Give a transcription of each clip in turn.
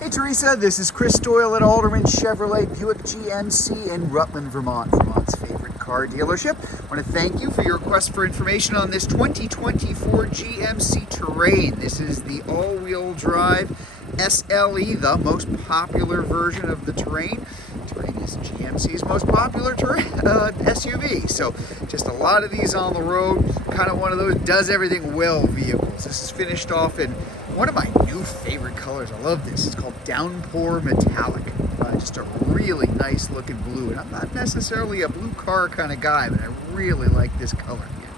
Hey Teresa, this is Chris Doyle at Alderman Chevrolet Buick GMC in Rutland, Vermont, Vermont's favorite car dealership. I want to thank you for your request for information on this 2024 GMC Terrain. This is the all-wheel drive SLE, the most popular version of the Terrain. Terrain is GMC's most popular SUV, so just a lot of these on the road, kind of one of those does everything well vehicles. This is finished off in one of my new favorite colors. I love this. It's called Downpour Metallic. Just a really nice looking blue, and I'm not necessarily a blue car kind of guy, but I really like this color here.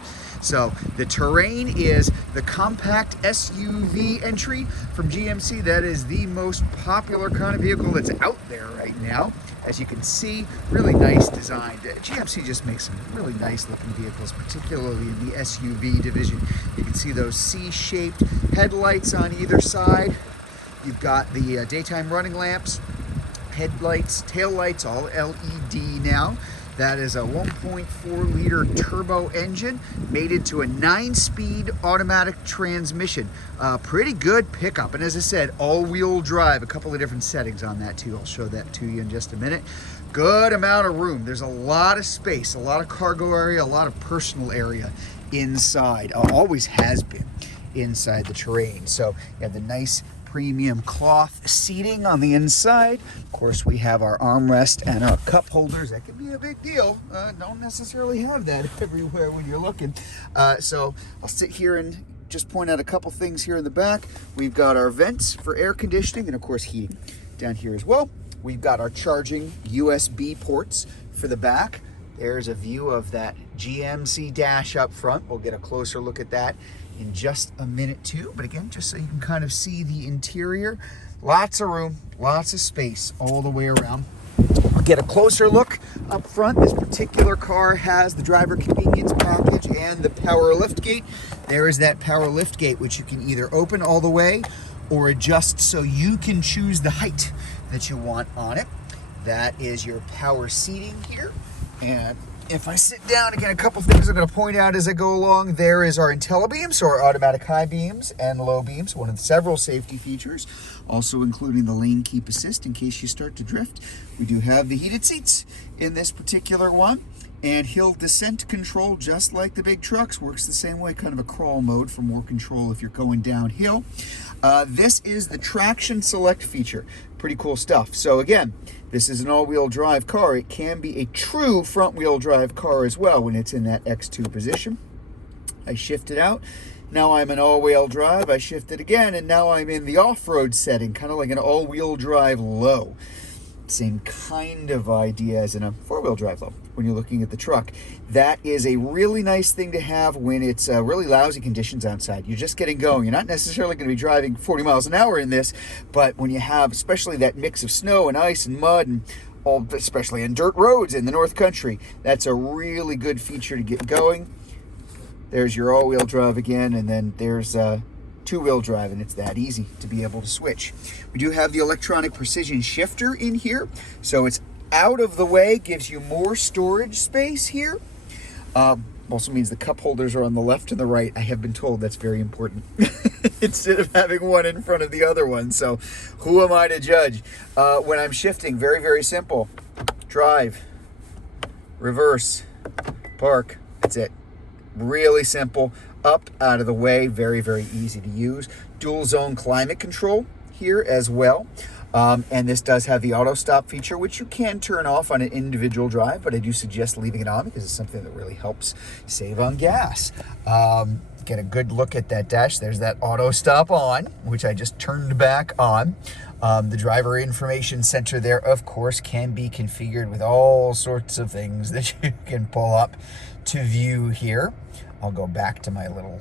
So the Terrain is the compact SUV entry from GMC. That is the most popular kind of vehicle that's out there right now. As you can see, really nice design. GMC just makes some really nice looking vehicles, particularly in the SUV division. You can see those C-shaped headlights on either side. You've got the daytime running lamps, headlights, tail lights, all LED now. That is a 1.4 liter turbo engine mated to a 9-speed automatic transmission. Pretty good pickup, and as I said, all-wheel drive. A couple of different settings on that too. I'll show that to you in just a minute. Good amount of room. There's a lot of space, a lot of cargo area, a lot of personal area inside. Always has been inside the Terrain. So you have the nice premium cloth seating on the inside. Of course, we have our armrest and our cup holders. That can be a big deal. Don't necessarily have that everywhere when you're looking. So I'll sit here and just point out a couple things here in the back. We've got our vents for air conditioning and of course heating down here as well. We've got our charging USB ports for the back. There's a view of that GMC dash up front. We'll get a closer look at that in just a minute too, but again, just so you can kind of see the interior. Lots of room, lots of space all the way around. I'll get a closer look up front. This particular car has the driver convenience package and the power lift gate. There is that power lift gate, which you can either open all the way or adjust so you can choose the height that you want on it. That is your power seating here. And if I sit down, again, a couple things I'm going to point out as I go along. There is our IntelliBeam, so our automatic high beams and low beams, one of the several safety features, also including the lane keep assist in case you start to drift. We do have the heated seats in this particular one, and hill descent control, just like the big trucks, works the same way, kind of a crawl mode for more control if you're going downhill. This is the traction select feature. Pretty cool stuff. So again, this is an all-wheel drive car. It can be a true front-wheel drive car as well when it's in that X2 position. I shift it out. Now I'm in all-wheel drive. I shift it again, and now I'm in the off-road setting, kind of like an all-wheel drive low. Same kind of idea as in a four-wheel drive low when you're looking at the truck. That is a really nice thing to have when it's really lousy conditions outside. You're just getting going. You're not necessarily going to be driving 40 miles an hour in this, but when you have especially that mix of snow and ice and mud and all, especially in dirt roads in the North Country, that's a really good feature to get going. There's your all-wheel drive again, and then there's two-wheel drive, and it's that easy to be able to switch. We do have the electronic precision shifter in here, so it's out of the way, gives you more storage space here. Also means the cup holders are on the left and the right. I have been told that's very important instead of having one in front of the other one. So who am I to judge? When I'm shifting, very, very simple. Drive, reverse, park, that's it. Really simple. Up, out of the way, very, very easy to use. Dual zone climate control here as well. And this does have the auto stop feature, which you can turn off on an individual drive, but I do suggest leaving it on because it's something that really helps save on gas. Get a good look at that dash. There's that auto stop on, which I just turned back on. The driver information center there, of course, can be configured with all sorts of things that you can pull up to view here. I'll go back to my little,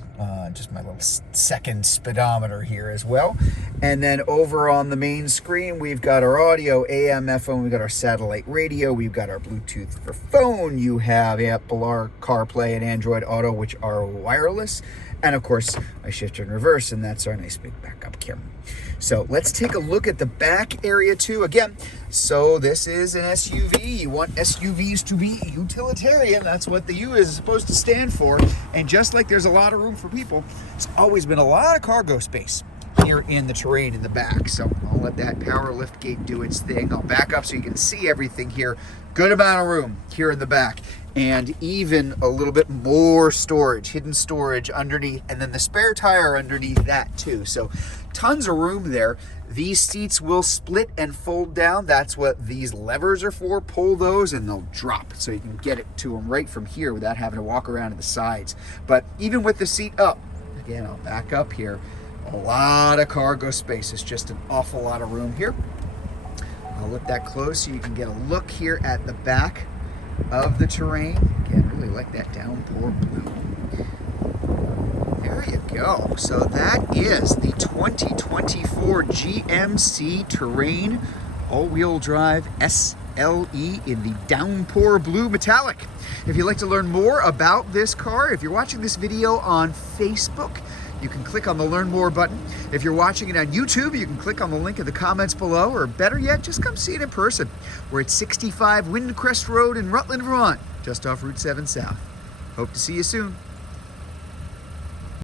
just my little second speedometer here as well. And then over on the main screen, we've got our audio, AM, FM, we've got our satellite radio, we've got our Bluetooth for phone, you have Apple CarPlay and Android Auto, which are wireless. And of course, I shifted in reverse, and that's our nice big backup camera. So let's take a look at the back area too. Again, so this is an SUV. You want SUVs to be utilitarian. That's what the U is supposed to stand for. And just like there's a lot of room for people, there's always been a lot of cargo space here in the Terrain in the back. So I'll let that power lift gate do its thing. I'll back up so you can see everything here. Good amount of room here in the back, and even a little bit more storage, hidden storage underneath, and then the spare tire underneath that too. So tons of room there. These seats will split and fold down. That's what these levers are for. Pull those and they'll drop, so you can get it to them right from here without having to walk around to the sides. But even with the seat up, again, I'll back up here, a lot of cargo space. It's just an awful lot of room here. I'll let that close so you can get a look here at the back of the Terrain. Again, really like that downpour blue. There you go. So that is the 2024 GMC Terrain all-wheel drive SLE in the downpour blue metallic. If you'd like to learn more about this car, if you're watching this video on Facebook, you can click on the Learn More button. If you're watching it on YouTube, you can click on the link in the comments below, or better yet, just come see it in person. We're at 65 Windcrest Road in Rutland, Vermont, just off Route 7 South. Hope to see you soon.